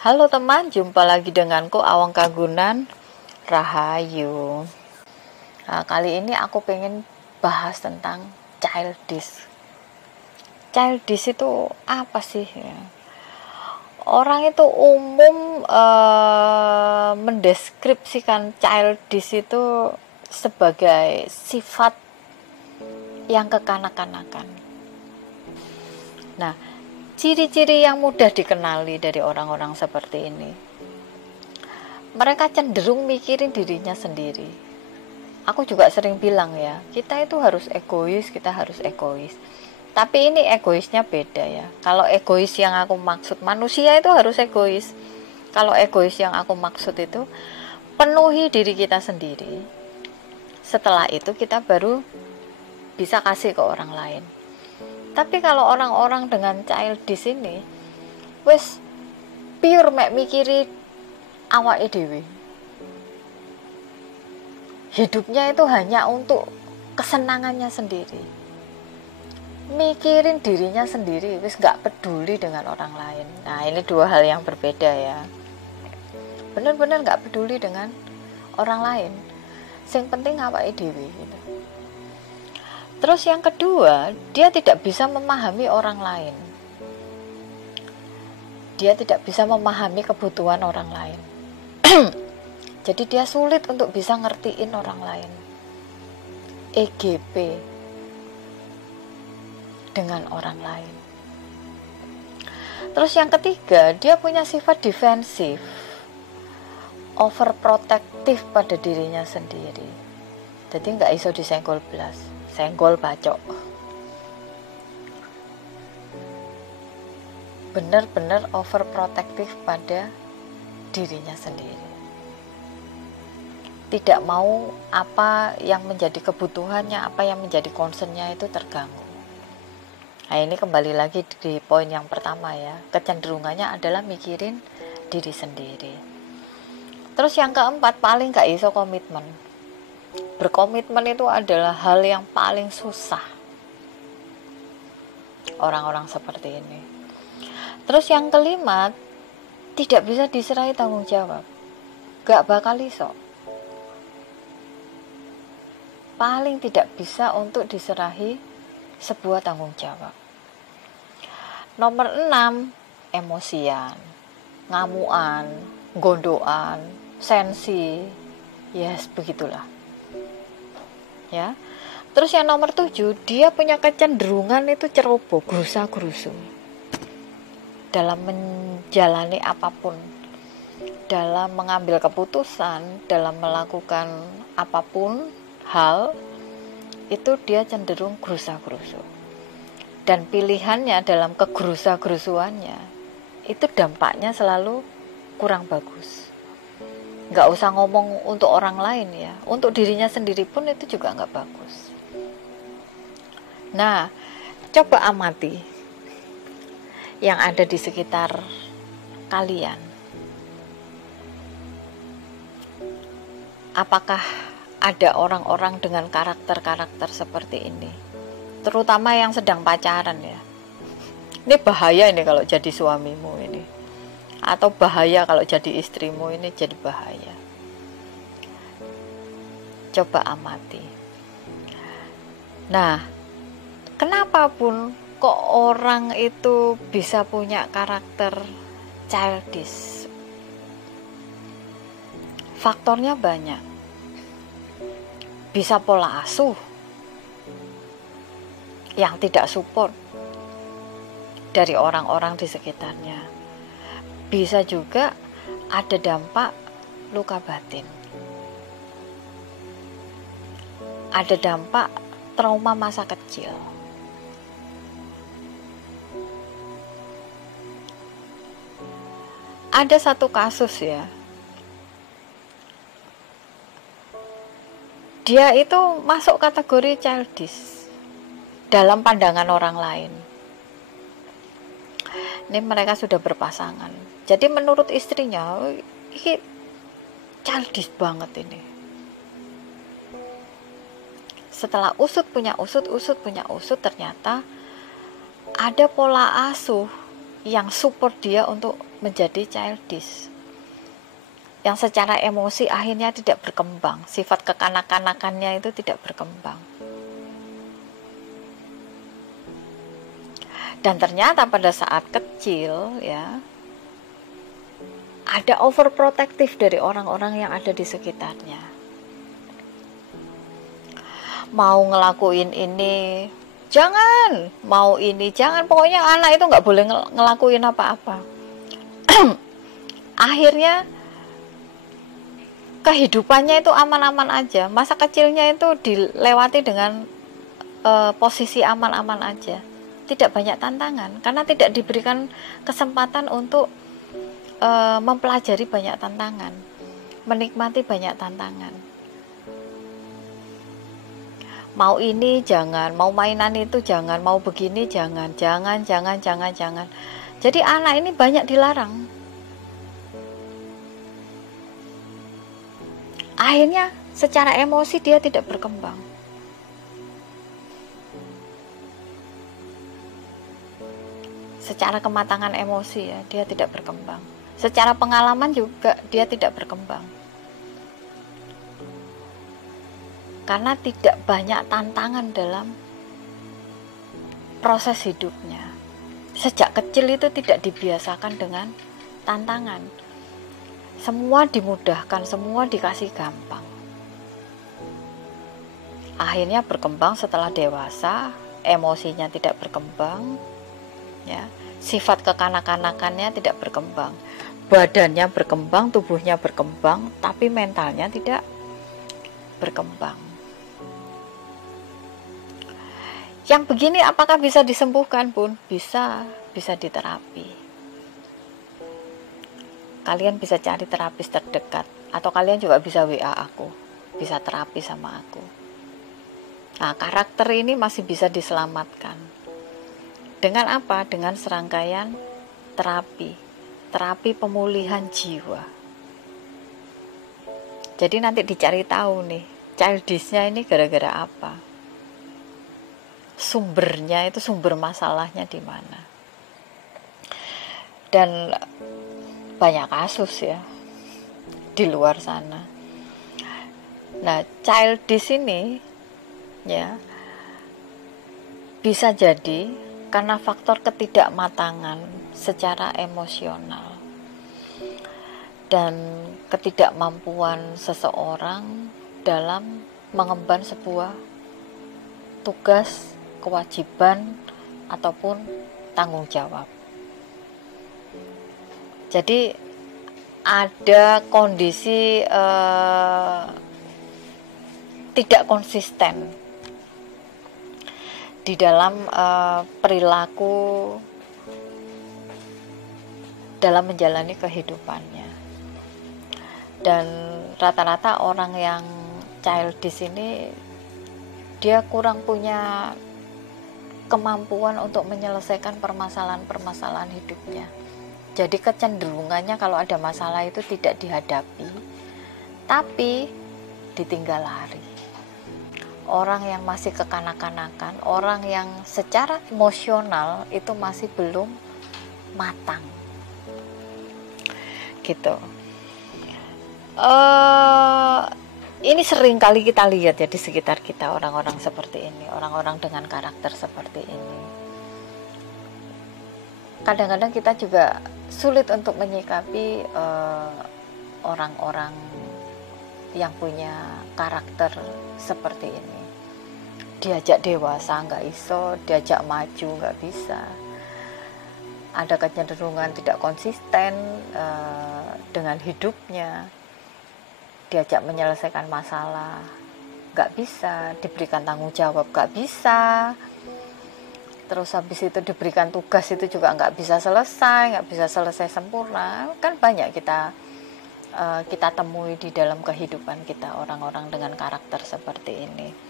Halo teman, jumpa lagi denganku Awang Kagunan. Rahayu. Nah, kali ini aku pengen bahas tentang childish. Childish itu apa sih? Orang itu umum mendeskripsikan childish itu sebagai sifat yang kekanak-kanakan. Nah, ciri-ciri yang mudah dikenali dari orang-orang seperti ini, mereka cenderung mikirin dirinya sendiri. Aku juga sering bilang ya, kita itu harus egois, kita harus egois. Tapi ini egoisnya beda ya. Kalau egois yang aku maksud, manusia itu harus egois. Kalau egois yang aku maksud itu, penuhi diri kita sendiri. Setelah itu kita baru bisa kasih ke orang lain. Tapi kalau orang-orang dengan childish ini, wes pure mek mikiri awake dhewe. Hidupnya itu hanya untuk kesenangannya sendiri. Mikirin dirinya sendiri, wis gak peduli dengan orang lain. Nah, ini dua hal yang berbeda ya. Bener-bener gak peduli dengan orang lain. Yang penting awake dhewe gitu. Terus yang kedua, dia tidak bisa memahami orang lain. Dia tidak bisa memahami kebutuhan orang lain. Jadi dia sulit untuk bisa ngertiin orang lain. EGP dengan orang lain. Terus yang ketiga, dia punya sifat defensif, overprotective pada dirinya sendiri. Jadi nggak iso disenggol belas, senggol bacok. Benar-benar overprotective pada dirinya sendiri. Tidak mau apa yang menjadi kebutuhannya, apa yang menjadi concernnya itu terganggu. Nah, ini kembali lagi di poin yang pertama ya. Kecenderungannya adalah mikirin diri sendiri. Terus yang keempat, paling gak iso komitmen. Berkomitmen itu adalah hal yang paling susah orang-orang seperti ini. Terus yang kelima, tidak bisa diserahi tanggung jawab. Gak bakal iso. Paling tidak bisa untuk diserahi sebuah tanggung jawab. Nomor 6, emosian, ngamuan, gondoan, sensi. Yes, begitulah. Ya. Terus yang nomor 7, dia punya kecenderungan itu ceroboh, gerusa-gerusu dalam menjalani apapun, dalam mengambil keputusan, dalam melakukan apapun hal, itu dia cenderung gerusa-gerusu. Dan pilihannya dalam kegerusa-gerusuannya itu dampaknya selalu kurang bagus. Nggak usah ngomong untuk orang lain ya, untuk dirinya sendiri pun itu juga nggak bagus. Nah, coba amati yang ada di sekitar kalian. Apakah ada orang-orang dengan karakter-karakter seperti ini? Terutama yang sedang pacaran ya. Ini bahaya ini kalau jadi suamimu ini. Atau bahaya kalau jadi istrimu ini, jadi bahaya. Coba amati. Nah, kenapa pun kok orang itu bisa punya karakter childish? Faktornya banyak. Bisa pola asuh yang tidak support dari orang-orang di sekitarnya. Bisa juga ada dampak luka batin. Ada dampak trauma masa kecil. Ada satu kasus ya. Dia itu masuk kategori childish dalam pandangan orang lain. Ini mereka sudah berpasangan. Jadi menurut istrinya, ini childish banget ini. Setelah usut punya usut, ternyata ada pola asuh yang support dia untuk menjadi childish, yang secara emosi akhirnya tidak berkembang, sifat kekanak-kanakannya itu tidak berkembang. Dan ternyata pada saat kecil ya, ada overprotective dari orang-orang yang ada di sekitarnya. Mau ngelakuin ini jangan, mau ini jangan, pokoknya anak itu nggak boleh ngelakuin apa-apa. Akhirnya kehidupannya itu aman-aman aja, masa kecilnya itu dilewati dengan posisi aman-aman aja, tidak banyak tantangan, karena tidak diberikan kesempatan untuk mempelajari banyak tantangan, menikmati banyak tantangan. Mau ini jangan, mau mainan itu jangan, mau begini jangan. Jadi anak ini banyak dilarang. Akhirnya secara emosi dia tidak berkembang. Secara kematangan emosi ya, dia tidak berkembang. Secara pengalaman juga dia tidak berkembang. Karena tidak banyak tantangan dalam proses hidupnya. Sejak kecil itu tidak dibiasakan dengan tantangan. Semua dimudahkan, semua dikasih gampang. Akhirnya berkembang setelah dewasa, emosinya tidak berkembang, ya, sifat kekanak-kanakannya tidak berkembang, badannya berkembang, tubuhnya berkembang, tapi mentalnya tidak berkembang. Yang begini apakah bisa disembuhkan, Bun? Bisa diterapi. Kalian bisa cari terapis terdekat, atau kalian juga bisa WA aku, bisa terapi sama aku. Nah, karakter ini masih bisa diselamatkan. Dengan apa? Dengan serangkaian terapi pemulihan jiwa. Jadi nanti dicari tahu nih, childishnya ini gara-gara apa? Sumbernya itu, sumber masalahnya di mana? Dan banyak kasus ya di luar sana. Nah, childish ini ya bisa jadi karena faktor ketidakmatangan secara emosional dan ketidakmampuan seseorang dalam mengemban sebuah tugas, kewajiban ataupun tanggung jawab. Jadi ada kondisi tidak konsisten di dalam perilaku dalam menjalani kehidupannya. Dan rata-rata orang yang childish ini dia kurang punya kemampuan untuk menyelesaikan permasalahan-permasalahan hidupnya. Jadi kecenderungannya kalau ada masalah itu tidak dihadapi, tapi ditinggal lari. Orang yang masih kekanak-kanakan, orang yang secara emosional itu masih belum matang, gitu. Ini sering kali kita lihat ya di sekitar kita, orang-orang seperti ini, orang-orang dengan karakter seperti ini. Kadang-kadang kita juga sulit untuk menyikapi orang-orang yang punya karakter seperti ini. Diajak dewasa nggak iso, diajak maju nggak bisa. Ada kecenderungan tidak konsisten dengan hidupnya. Diajak menyelesaikan masalah nggak bisa, diberikan tanggung jawab nggak bisa. Terus habis itu diberikan tugas itu juga nggak bisa selesai sempurna. Kan banyak kita temui di dalam kehidupan kita orang-orang dengan karakter seperti ini.